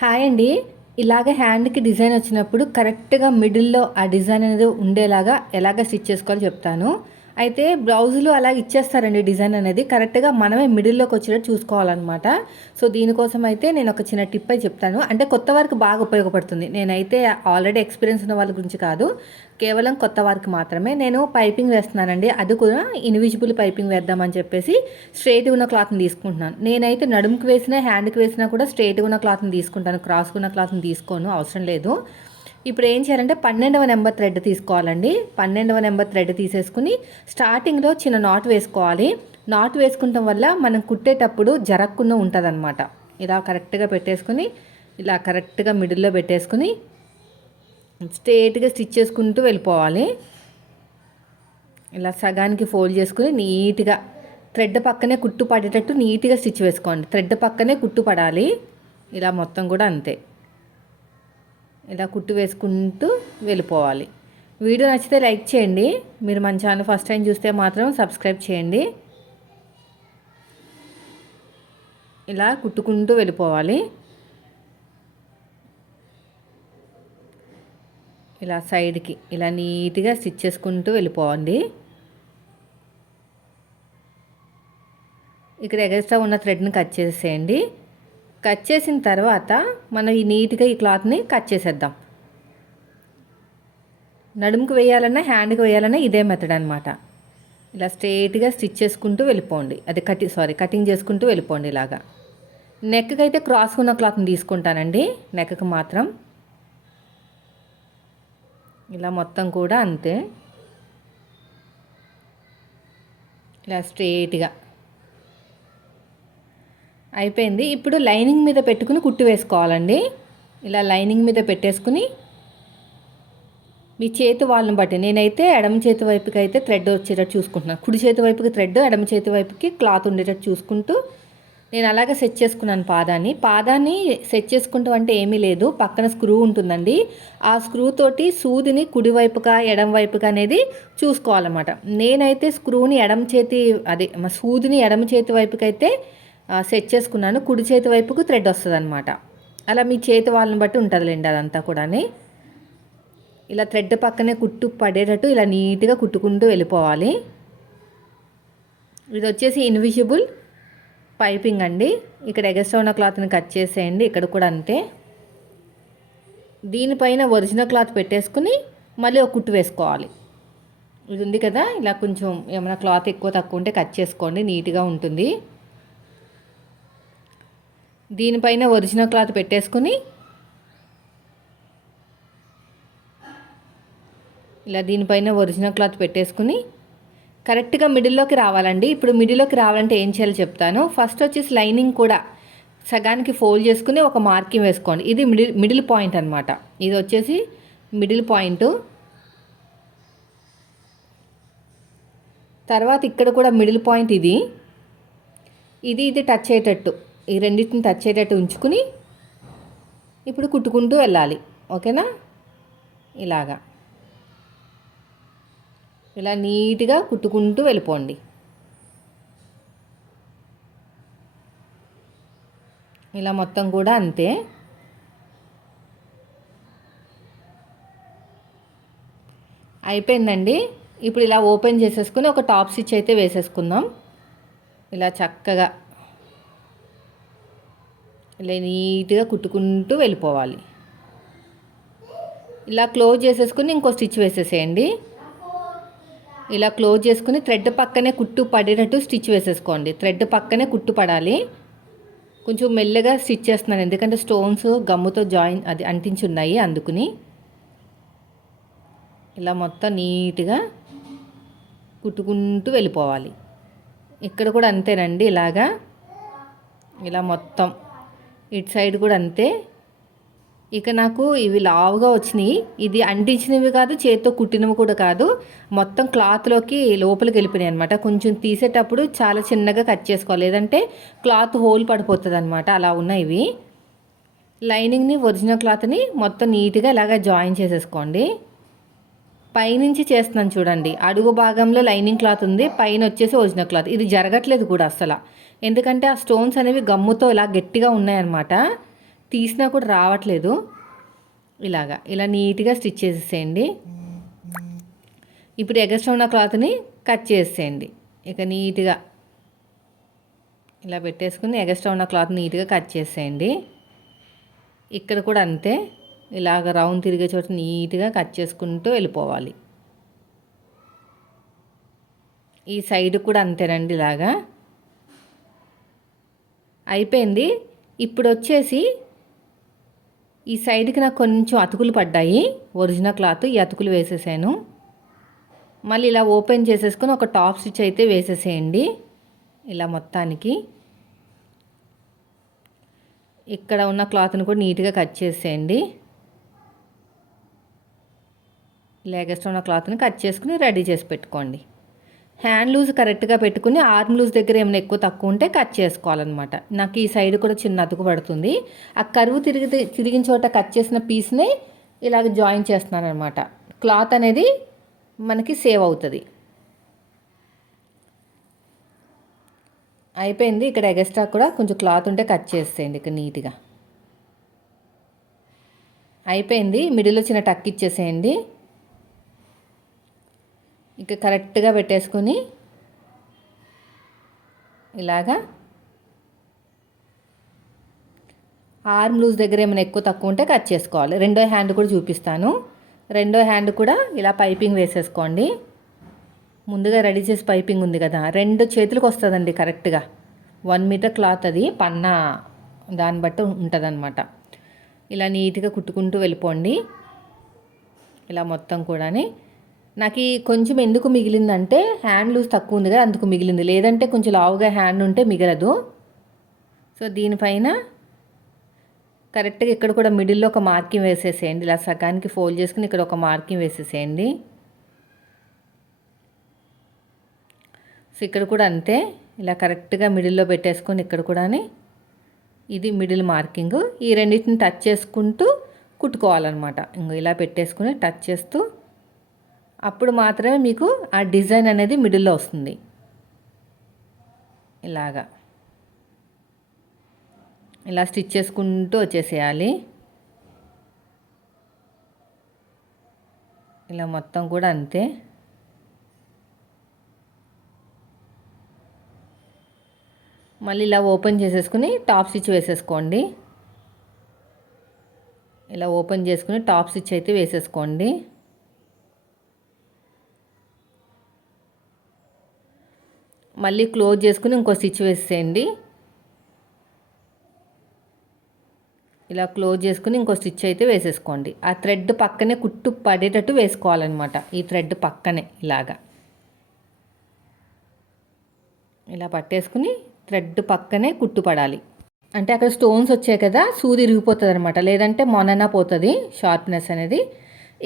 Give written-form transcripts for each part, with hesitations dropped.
Hi అండి. ఇలాగ హ్యాండ్‌కి డిజైన్ వచ్చినప్పుడు కరెక్ట్‌గా మిడిల్‌లో ఆ డిజైన్ అనేది ఉండేలాగా ఎలాగ స్టిచ్ చేసుకోవాలో చెప్తాను. అయితే బ్లౌజులు అలాగ ఇచ్చేస్తారండి డిజైన్ అనేది. కరెక్ట్‌గా మనమే మిడిల్‌లోకి వచ్చేటట్టు చూసుకోవాలనమాట. సో, దీనికోసం అయితే నేను ఒక చిన్న టిప్ అయితే చెప్తాను. అంటే కొత్త వారికి బాగా ఉపయోగపడుతుంది. నేనైతే ఆల్రెడీ ఎక్స్‌పీరియన్స్ ఉన్న వాళ్ళ గురించి కాదు. కేవలం కొత్త వారికి మాత్రమే. నేను పైపింగ్ వేస్తున్నానండి. అది కూడా ఇన్విజిబుల్ పైపింగ్ వేద్దామని చెప్పేసి స్ట్రెయిట్‌గా ఉన్న క్లాత్‌ని తీసుకుంటున్నాను. నేనైతే నడుముకి వేసినా, హ్యాండ్‌కి వేసినా కూడా స్ట్రెయిట్‌గా ఉన్న క్లాత్‌ని తీసుకుంటాను. క్రాస్‌గా ఉన్న క్లాత్‌ని తీసుకోను. అవసరం లేదు. ఇప్పుడు ఏం చేయాలంటే 12వ నెంబర్ థ్రెడ్ తీసుకోవాలండి. 12వ నెంబర్ థ్రెడ్ తీసేసుకుని స్టార్టింగ్‌లో చిన్న నాట్ వేసుకోవాలి. నాట్ వేసుకుంటం వల్ల మనం కుట్టేటప్పుడు జరగకుండా ఉంటదనమాట. ఇలా కరెక్ట్‌గా పెట్టేసుకొని, ఇలా కరెక్ట్‌గా మిడిల్‌లో పెట్టేసుకొని స్ట్రెయిట్‌గా స్టిచ్ చేసుకుంటూ వెళ్ళిపోవాలి. ఇలా సగానికి ఫోల్డ్ చేసుకుని నీట్‌గా థ్రెడ్ పక్కనే కుట్టు పడేటట్టు నీట్‌గా స్టిచ్ వేసుకోండి. థ్రెడ్ పక్కనే కుట్టు పడాలి. ఇలా మొత్తం కూడా అంతే. ఇలా కుట్టు వేసుకుంటూ వెళ్ళిపోవాలి. వీడియో నచ్చితే లైక్ చేయండి. మీరు మన ఛానల్ ఫస్ట్ టైం చూస్తే మాత్రం సబ్స్క్రైబ్ చేయండి. ఇలా కుట్టుకుంటూ వెళ్ళిపోవాలి. ఇలా సైడ్కి ఇలా నీట్‌గా స్టిచ్ చేసుకుంటూ వెళ్ళిపోవండి. ఇక్కడ ఎగస్ట్రా ఉన్న థ్రెడ్ని కట్ చేసేయండి. కట్ చేసిన తర్వాత మనం ఈ నీట్‌గా ఈ క్లాత్ని కట్ చేసేద్దాం. నడుముకు వేయాలన్నా హ్యాండ్కి వేయాలన్నా ఇదే మెథడ్ అనమాట. ఇలా స్ట్రెయిట్‌గా స్టిచ్ చేసుకుంటూ వెళ్ళిపోండి. అది కటింగ్ చేసుకుంటూ వెళ్ళిపోండి ఇలాగా. నెక్కి అయితే క్రాస్ ఉన్న క్లాత్ని తీసుకుంటానండి. నెక్కి మాత్రం ఇలా మొత్తం కూడా అంతే. ఇలా స్ట్రెయిట్‌గా అయిపోయింది. ఇప్పుడు లైనింగ్ మీద పెట్టుకుని కుట్టు వేసుకోవాలండి. ఇలా లైనింగ్ మీద పెట్టేసుకుని మీ చేతి వాళ్ళని బట్టి నేనైతే ఎడమ చేతి వైపుకి అయితే థ్రెడ్ వచ్చేటట్టు చూసుకుంటున్నాను. కుడి చేతి వైపుకి థ్రెడ్, ఎడమ చేతి వైపుకి క్లాత్ ఉండేటట్టు చూసుకుంటూ నేను అలాగే సెట్ చేసుకున్నాను పాదాన్ని సెట్ చేసుకుంటూ అంటే ఏమీ లేదు. పక్కన స్క్రూ ఉంటుందండి. ఆ స్క్రూ తోటి సూదిని కుడివైపుగా ఎడమ వైపుగా అనేది చూసుకోవాలన్నమాట. నేనైతే స్క్రూని సూదిని ఎడమ చేతి వైపుకి అయితే సెట్ చేసుకున్నాను. కుడి చేతి వైపుకు థ్రెడ్ వస్తుందన్నమాట. అలా మీ చేతి వాళ్ళని బట్టి ఉంటుందిలేండి అదంతా కూడా. ఇలా థ్రెడ్ పక్కనే కుట్టు పడేటట్టు ఇలా నీట్గా కుట్టుకుంటూ వెళ్ళిపోవాలి. ఇది వచ్చేసి ఇన్విజిబుల్ పైపింగ్ అండి. ఇక్కడ ఎగస్ట్రా ఉన్న క్లాత్ని కట్ చేసేయండి. ఇక్కడ కూడా అంతే. దీనిపైన ఒరిజినల్ క్లాత్ పెట్టేసుకుని మళ్ళీ ఒక కుట్టు వేసుకోవాలి. ఇది ఉంది కదా, ఇలా కొంచెం ఏమైనా క్లాత్ ఎక్కువ తక్కువ ఉంటే కట్ చేసుకోండి, నీట్గా ఉంటుంది. దీనిపైన ఒరిజినల్ క్లాత్ పెట్టేసుకుని ఇలా దీనిపైన ఒరిజినల్ క్లాత్ పెట్టేసుకుని కరెక్ట్గా మిడిల్లోకి రావాలండి. ఇప్పుడు మిడిల్లోకి రావాలంటే ఏం చేయాలో చెప్తాను. ఫస్ట్ వచ్చేసి లైనింగ్ కూడా సగానికి ఫోల్డ్ చేసుకుని ఒక మార్కింగ్ వేసుకోండి. ఇది మిడిల్ పాయింట్ అనమాట. ఇది వచ్చేసి మిడిల్ పాయింట్. తర్వాత ఇక్కడ కూడా మిడిల్ పాయింట్ ఇది టచ్ అయ్యేటట్టు, ఈ రెండింటిని టచ్ అయ్యేటట్టు ఉంచుకుని ఇప్పుడు కుట్టుకుంటూ వెళ్ళాలి. ఓకేనా? ఇలాగా ఇలా నీట్గా కుట్టుకుంటూ వెళ్ళిపోండి. ఇలా మొత్తం కూడా అంతే. అయిపోయిందండి. ఇప్పుడు ఇలా ఓపెన్ చేసేసుకుని ఒక టాప్ స్టిచ్ అయితే వేసేసుకుందాం. ఇలా చక్కగా ఇలా నీట్గా కుట్టుకుంటూ వెళ్ళిపోవాలి. ఇలా క్లోజ్ చేసేసుకుని ఇంకో స్టిచ్ వేసేసేయండి. ఇలా క్లోజ్ చేసుకుని థ్రెడ్ పక్కనే కుట్టు పడేటట్టు స్టిచ్ వేసేసుకోండి. థ్రెడ్ పక్కనే కుట్టు పడాలి. కొంచెం మెల్లగా స్టిచ్ చేస్తున్నాను, ఎందుకంటే స్టోన్స్ గమ్ముతో అంటించి ఉన్నాయి, అందుకుని. ఇలా మొత్తం నీట్గా కుట్టుకుంటూ వెళ్ళిపోవాలి. ఇక్కడ కూడా అంతేనండి. ఇలా మొత్తం ఇటు సైడ్ కూడా అంతే. ఇక నాకు ఇవి లావుగా వచ్చినాయి. ఇది అంటించినవి కాదు, చేతితో కుట్టినవి కూడా కాదు. మొత్తం క్లాత్లోకి లోపలికి వెళ్ళిపోయినాయి అనమాట. కొంచెం తీసేటప్పుడు చాలా చిన్నగా కట్ చేసుకోవాలి, లేదంటే క్లాత్ హోల్ పడిపోతుంది అనమాట. అలా ఉన్నాయి ఇవి. లైనింగ్ని ఒరిజినల్ క్లాత్ని మొత్తం నీట్గా ఇలాగ జాయిన్ చేసేసుకోండి. పైనుంచి చేస్తున్నాను చూడండి. అడుగు భాగంలో లైనింగ్ క్లాత్ ఉంది, పైన వచ్చేసి ఒరిజినల్ క్లాత్. ఇది జరగట్లేదు కూడా అసలు, ఎందుకంటే ఆ స్టోన్స్ అనేవి గమ్ముతో ఇలా గట్టిగా ఉన్నాయన్నమాట. తీసినా కూడా రావట్లేదు. ఇలా నీట్గా స్టిచ్ చేసేసేయండి. ఇప్పుడు ఎగస్ట్రా ఉన్న క్లాత్ని కట్ చేసేయండి. ఇక నీట్గా ఇలా పెట్టేసుకుని ఎగస్ట్రా ఉన్న క్లాత్ నీట్గా కట్ చేసేయండి. ఇక్కడ కూడా అంతే, ఇలాగ రౌండ్ తిరిగే చోట నీట్గా కట్ చేసుకుంటూ వెళ్ళిపోవాలి. ఈ సైడ్ కూడా అంతేనండి. ఇలాగా అయిపోయింది. ఇప్పుడు వచ్చేసి ఈ సైడ్కి నాకు కొంచెం అతుకులు పడ్డాయి. ఒరిజినల్ క్లాత్ ఈ అతుకులు వేసేసాను. మళ్ళీ ఇలా ఓపెన్ చేసేసుకొని ఒక టాప్ స్టిచ్ అయితే వేసేసేయండి. ఇలా మొత్తానికి ఇక్కడ ఉన్న క్లాత్ని కూడా నీట్గా కట్ చేసేయండి. లేగస్ట్ ఉన్న క్లాత్ని కట్ చేసుకుని రెడీ చేసి పెట్టుకోండి. హ్యాండ్ లూజ్ కరెక్ట్గా పెట్టుకుని ఆర్మ్ లూజ్ దగ్గర ఏమైనా ఎక్కువ తక్కువ ఉంటే కట్ చేసుకోవాలన్నమాట. నాకు ఈ సైడ్ కూడా చిన్న అతుకు పడుతుంది. ఆ కరువు తిరిగిన చోట కట్ చేసిన పీస్ని ఇలాగ జాయిన్ చేస్తున్నాను అనమాట. క్లాత్ అనేది మనకి సేవ్ అవుతుంది. అయిపోయింది. ఇక్కడ ఎగస్ట్రా కూడా కొంచెం క్లాత్ ఉంటే కట్ చేసేయండి. ఇక్కడ నీట్గా అయిపోయింది. మిడిల్లో చిన్న టక్ ఇచ్చేసేయండి. ఇక కరెక్ట్గా పెట్టేసుకొని ఇలాగా ఆర్మ్ లూజ్ దగ్గర ఏమైనా ఎక్కువ తక్కువ ఉంటే కట్ చేసుకోవాలి. రెండో హ్యాండ్ కూడా చూపిస్తాను. రెండో హ్యాండ్ కూడా ఇలా పైపింగ్ వేసేసుకోండి. ముందుగా రెడీ చేసి పైపింగ్ ఉంది కదా, 2 చేతులకు వస్తుందండి కరెక్ట్గా. 1 మీటర్ క్లాత్ అది పన్నా దాన్ని బట్టి ఉంటుందన్నమాట. ఇలా నీట్గా కుట్టుకుంటూ వెళ్ళిపోండి. ఇలా మొత్తం కూడా నాకు కొంచెం ఎందుకు మిగిలిందంటే హ్యాండ్ లూజ్ తక్కువ ఉంది కదా, అందుకు మిగిలింది. లేదంటే కొంచెం లావుగా హ్యాండ్ ఉంటే మిగలదు. సో దీనిపైన కరెక్ట్గా ఇక్కడ కూడా మిడిల్లో ఒక మార్కింగ్ వేసేసేయండి. ఇలా సగానికి ఫోల్డ్ చేసుకుని ఇక్కడ ఒక మార్కింగ్ వేసేసేయండి. సో ఇక్కడ కూడా అంతే, ఇలా కరెక్ట్గా మిడిల్లో పెట్టేసుకొని ఇక్కడ కూడా ఇది మిడిల్ మార్కింగ్. ఈ రెండింటిని టచ్ చేసుకుంటూ కుట్టుకోవాలన్నమాట. ఇంకో ఇలా పెట్టేసుకుని టచ్ చేస్తూ అప్పుడు మాత్రమే మీకు ఆ డిజైన్ అనేది మిడిల్లో వస్తుంది. ఇలా స్టిచ్ చేసుకుంటూ వచ్చేసేయాలి. ఇలా మొత్తం కూడా అంతే. మళ్ళీ ఇలా ఓపెన్ చేసేసుకుని టాప్ స్టిచ్ వేసేసుకోండి. ఇలా ఓపెన్ చేసుకుని టాప్ స్టిచ్ అయితే వేసేసుకోండి. మళ్ళీ క్లోజ్ చేసుకుని ఇంకో స్టిచ్ వేసేయండి. ఇలా క్లోజ్ చేసుకుని ఇంకో స్టిచ్ అయితే వేసేసుకోండి. ఆ థ్రెడ్ పక్కనే కుట్టు పడేటట్టు వేసుకోవాలన్నమాట. ఈ థ్రెడ్ పక్కనే ఇలా పట్టేసుకుని థ్రెడ్ పక్కనే కుట్టు పడాలి. అంటే అక్కడ స్టోన్స్ వచ్చాయి కదా, సూది ఇరిగిపోతుంది అనమాట. లేదంటే మొనన పోతుంది షార్ప్నెస్ అనేది.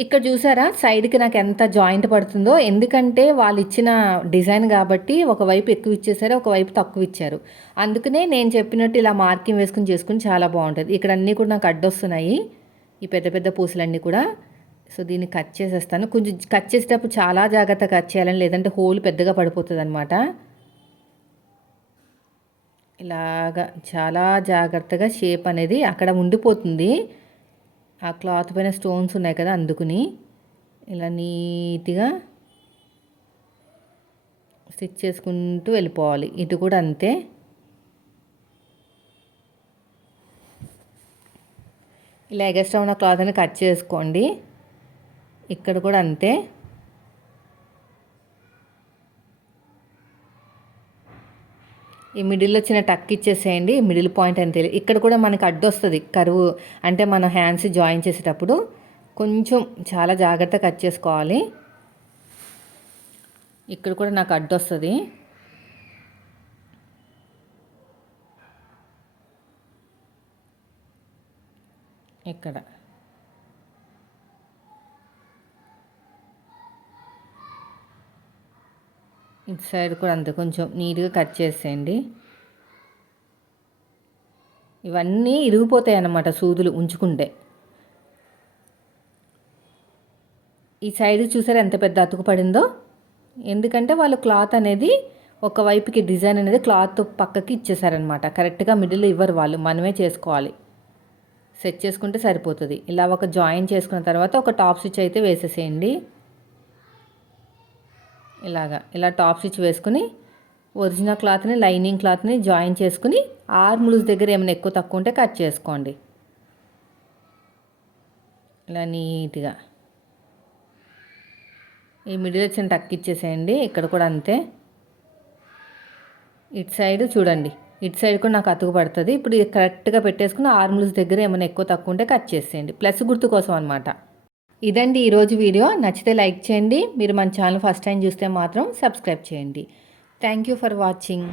ఇక్కడ చూసారా సైడ్కి నాకు ఎంత జాయింట్ పడుతుందో, ఎందుకంటే వాళ్ళు ఇచ్చిన డిజైన్ కాబట్టి ఒకవైపు ఎక్కువ ఇచ్చేసారు, ఒకవైపు తక్కువ ఇచ్చారు. అందుకనే నేను చెప్పినట్టు ఇలా మార్కింగ్ వేసుకుని చేసుకుని చాలా బాగుంటుంది. ఇక్కడ అన్నీ కూడా నాకు అడ్డొస్తున్నాయి, ఈ పెద్ద పెద్ద పూసలన్నీ కూడా. సో దీన్ని కట్ చేసేస్తాను. కొంచెం కట్ చేసేటప్పుడు చాలా జాగ్రత్తగా కట్ చేయాలని, లేదంటే హోల్ పెద్దగా పడిపోతుంది అనమాట. ఇలాగా చాలా జాగ్రత్తగా షేప్ అనేది అక్కడ ఉండిపోతుంది. ఆ క్లాత్ పైన స్టోన్స్ ఉన్నాయి కదా, అందుకుని ఇలా నీట్గా స్టిచ్ చేసుకుంటూ వెళ్ళిపోవాలి. ఇటు కూడా అంతే. ఇలా ఎగస్ట్రా ఉన్న క్లాత్ని కట్ చేసుకోండి. ఇక్కడ కూడా అంతే. ఈ మిడిల్లో చిన్న టక్ ఇచ్చేసేయండి. మిడిల్ పాయింట్ అని తెలియదు. ఇక్కడ కూడా మనకి అడ్డు వస్తుంది కరువు, అంటే మన హ్యాండ్స్ జాయిన్ చేసేటప్పుడు కొంచెం చాలా జాగ్రత్తగా కట్ చేసుకోవాలి. ఇక్కడ కూడా నాకు అడ్డు వస్తుంది. ఇక్కడ ఇటు సైడ్ కూడా అంతే, కొంచెం నీట్గా కట్ చేసేయండి. ఇవన్నీ ఇరిగిపోతాయి అన్నమాట సూదులు ఉంచుకుంటే. ఈ సైడ్ చూసారా ఎంత పెద్ద అతుకు పడిందో, ఎందుకంటే వాళ్ళు క్లాత్ అనేది ఒకవైపుకి డిజైన్ అనేది క్లాత్ పక్కకి ఇచ్చేసారనమాట. కరెక్ట్గా మిడిల్ ఇవ్వరు వాళ్ళు, మనమే చేసుకోవాలి. సెట్ చేసుకుంటే సరిపోతుంది. ఇలా ఒక జాయిన్ చేసుకున్న తర్వాత ఒక టాప్ స్టిచ్ అయితే వేసేసేయండి. ఇలా టాప్ స్టిచ్ వేసుకుని ఒరిజినల్ క్లాత్ని లైనింగ్ క్లాత్ని జాయిన్ చేసుకుని ఆర్మ్ లూజ్ దగ్గర ఏమైనా ఎక్కువ తక్కువ ఉంటే కట్ చేసుకోండి. ఇలా నీట్గా ఈ మిడిల్ వచ్చిన టక్ ఇచ్చేసేయండి. ఇక్కడ కూడా అంతే. ఇటు సైడ్ చూడండి, ఇటు సైడ్ కూడా నాకు అతుకు పడుతుంది. ఇప్పుడు ఇది కరెక్ట్గా పెట్టేసుకుని ఆర్మ్ లూజ్ దగ్గర ఏమైనా ఎక్కువ తక్కువ ఉంటే కట్ చేసేయండి. ప్లస్ గుర్తు కోసం అనమాట. ఇదండి ఈరోజు వీడియో. నచ్చితే లైక్ చేయండి. మీరు మన ఛానల్ ఫస్ట్ టైం చూస్తే మాత్రం సబ్స్క్రైబ్ చేయండి. Thank you for watching.